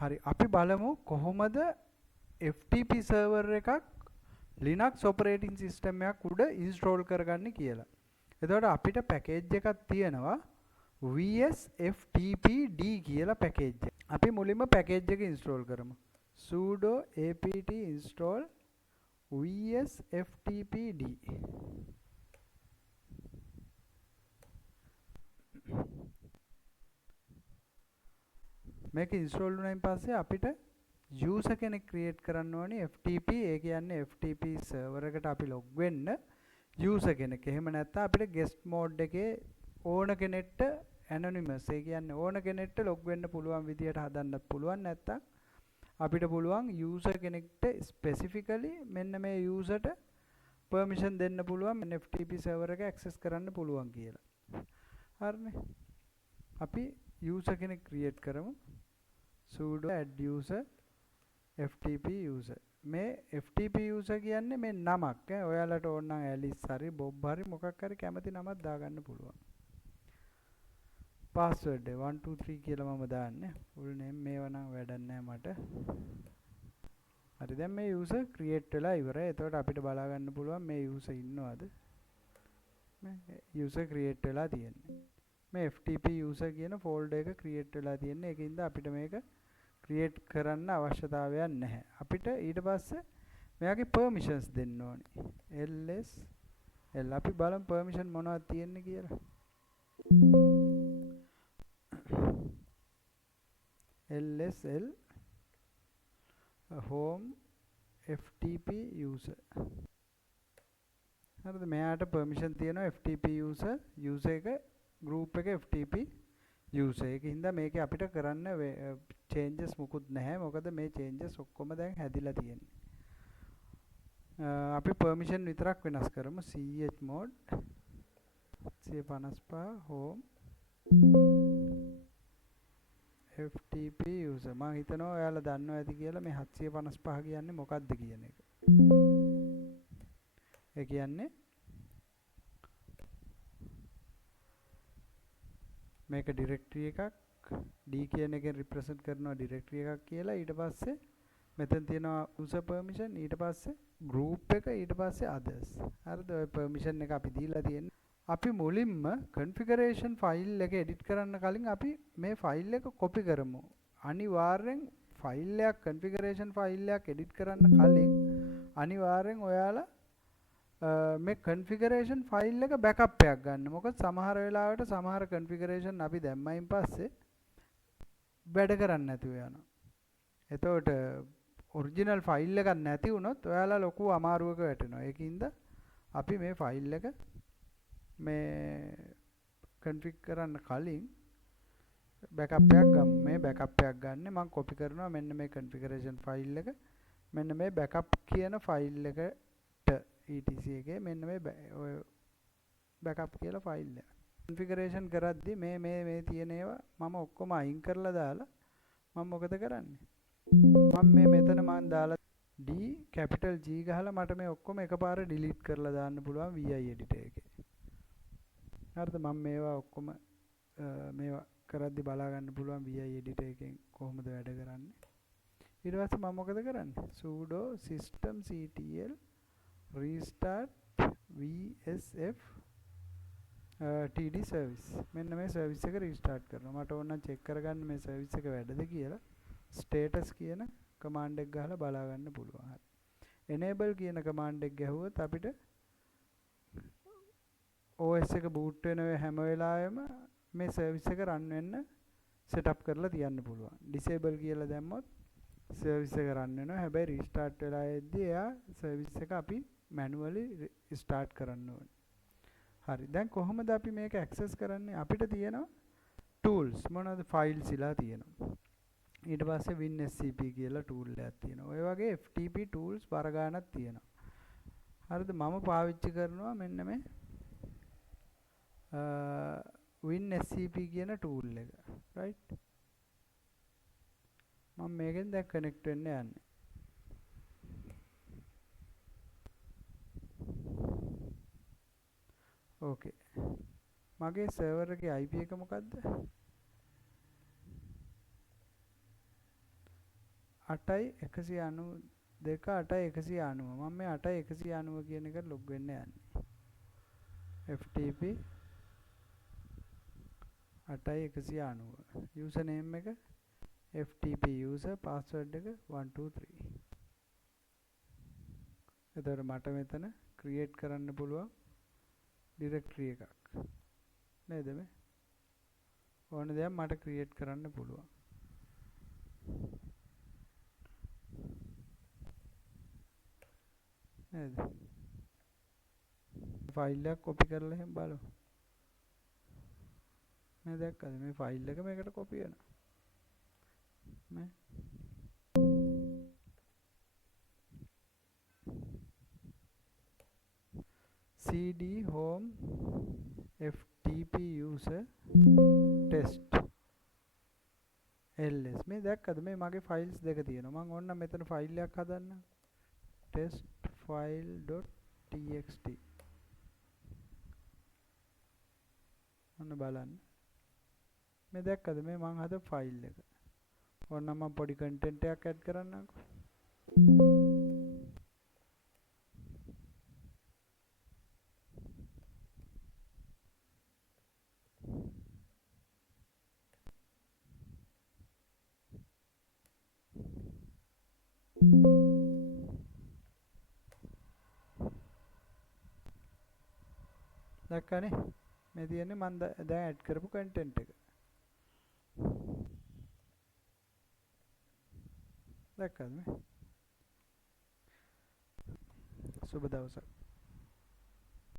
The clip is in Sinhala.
හරි අපි බලමු කොහොමද FTP සර්වර් එකක් Linux operating system එකක් උඩ install කරගන්නේ කියලා. එතකොට අපිට පැකේජ් එකක් තියෙනවා VSFTPD කියලා පැකේජ් එක. අපි මුලින්ම පැකේජ් එක install කරමු. sudo apt install VSFTPD. මේක install වුණායින් පස්සේ අපිට user කෙනෙක් create කරන්න ඕනේ FTP. ඒ කියන්නේ FTP server එකට අපි log වෙන්න user කෙනෙක්. එහෙම නැත්නම් අපිට guest mode එකේ ඕන කෙනෙක්ට anonymous ඒ කියන්නේ ඕන කෙනෙක්ට log වෙන්න පුළුවන් විදියට හදන්නත් පුළුවන්. නැත්නම් අපිට පුළුවන් user කෙනෙක්ට specifically මෙන්න මේ userට permission දෙන්න පුළුවන් FTP server එක access කරන්න පුළුවන් කියලා. හරිනේ. අපි user කෙනෙක් create කරමු. sudo add user FTP user. මේ FTP user කියන්නේ මේ නමක්. ඔයාලට ඕන නම් ඇලිස් හරි බොබ් හරි මොකක් හරි කැමති නමක් දාගන්න පුළුවන්. password 123 කියලා මම දාන්නේ. full name මේව නම් වැඩක් නැහැ මට. හරි දැන් මේ user create වෙලා ඉවරයි. එතකොට අපිට බලා ගන්න පුළුවන් මේ user ඉන්නවද? මේ user create වෙලා තියෙන්නේ. මේ FTP user කියන folder එක create වෙලා තියෙන්නේ. ඒකින්ද අපිට මේක create කරන්න අවශ්‍යතාවයක් නැහැ. අපිට ඊට පස්සේ මෙයාගේ permissions දෙන්න ඕනේ. ls l අපි බලමු permission මොනවද තියෙන්නේ කියලා. lsl home ftp user. හරිද? මෙයාට permission තියෙනවා ftp user එක group එක ftp user. ඒකින්ද මේකේ අපිට කරන්න changes මුකුත් නැහැ. මොකද මේ changes ඔක්කොම දැන් හැදිලා තියෙන්නේ. අපි permission විතරක් වෙනස් කරමු. chmod 755 home FTP user. මම හිතනවා ඔයාලා දන්නවා ඇති කියලා මේ 755 කියන්නේ මොකක්ද කියන එක. ඒ කියන්නේ මේක directory එකක් D කියන එකෙන් represent කරනවා directory එකක් කියලා. ඊට පස්සේ මෙතන තියෙනවා user permission, ඊට පස්සේ group එක, ඊට පස්සේ others. හරිද? ඔය permission එක අපි දීලා තියෙන්නේ. අපි මුලින්ම configuration file එක edit කරන්න කලින් අපි මේ file එක copy කරමු. අනිවාර්යෙන් file එකක් configuration file එකක් edit කරන්න කලින් අනිවාර්යෙන් ඔයාලා මේ configuration file එක backup එකක් ගන්න. මොකද සමහර වෙලාවට සමහර configuration අපි දැම්මයින් පස්සේ වැඩ කරන්නේ නැතුව යනවා. එතකොට original file එකක් නැති වුණොත් ඔයාලා ලොකු අමාරුවක වැටෙනවා. ඒකින්ද අපි මේ file එක මේ config කරන්න කලින් backup එකක් ගමු. මේ backup එකක් ගන්න මම copy කරනවා මෙන්න මේ configuration file එක. මෙන්න මේ backup කියන file එකට etc එකේ මෙන්න මේ ඔය backup කියලා file එක. configuration කරද්දි මේ තියෙන ඒවා මම ඔක්කොම අයින් කරලා දාලා මම මොකද කරන්නේ? මම මෙතන මම දාලා D capital G ගහලා මට මේ ඔක්කොම එකපාර delete කරලා දාන්න පුළුවන් vi editor එකේ. හරිද? මම මේවා ඔක්කොම මේවා කරද්දි බලා ගන්න පුළුවන් vi editor එකෙන් කොහොමද වැඩ කරන්නේ. ඊට පස්සේ මම මොකද කරන්නේ? sudo systemctl restart vsf td service. මෙන්න මේ service එක restart කරනවා. මට ඕන නම් check කරගන්න මේ service එක වැඩද කියලා. status කියන command එක ගහලා බලා ගන්න පුළුවන්. හරි. enable කියන command එක ගැහුවොත් අපිට OS එක boot වෙන හැම වෙලාවෙම මේ service එක run වෙන්න setup කරලා තියන්න පුළුවන්. disable කියලා දැම්මොත් service එක run වෙනවා. හැබැයි restart වෙලා එද්දී එයා service එක අපි manually start කරන්න ඕනේ. හරි. දැන් කොහොමද අපි මේක access කරන්නේ? අපිට තියෙනවා tools මොනවද? files ඉලා තියෙනවා. ඊට පස්සේ WinSCP කියලා tool එකක් තියෙනවා. ඔය වගේ FTP tools බර ගන්නක් තියෙනවා. හරිද? මම පාවිච්චි කරනවා මෙන්න මේ WinSCP කියන tool එක. right? මම මේකෙන් දැන් connect වෙන්න යන්නේ. okay. මගේ server එකේ IP එක මොකද්ද? 8යි 192 8යි 190 මම මේ 8යි 190 කියන එක ලොග් වෙන්න යන්නේ FTP 8යි 190 user name එක FTP user password එක 123 එතකොට මට මෙතන create කරන්න පුළුවන් directory එකක් නේද මේ ඕන දෙයක් මට create කරන්න පුළුවන් නේද ෆයිල් එක කොපි කරලා එහෙම බලමු මේ දැක්කද මේ ෆයිල් එක මේකට කොපි වෙනවා මේ cd home ftp user test ls මේ දැක්කද මේ මගේ ෆයිල්ස් දෙක තියෙනවා මම ඕන්න මෙතන ෆයිල් එකක් හදන්න test file.txt ඔන්න බලන්න මේ දැක්කද මේ මං හද ෆයිල් එක ඕන්න මම පොඩි කන්ටෙන්ට් එකක් ඇඩ් කරන්නම්කෝ දැක්කනේ මේ තියෙන්නේ මම දැන් ඇඩ් කරපු කන්ටෙන්ට් එක දැක්කද මේ සුබ දවසක්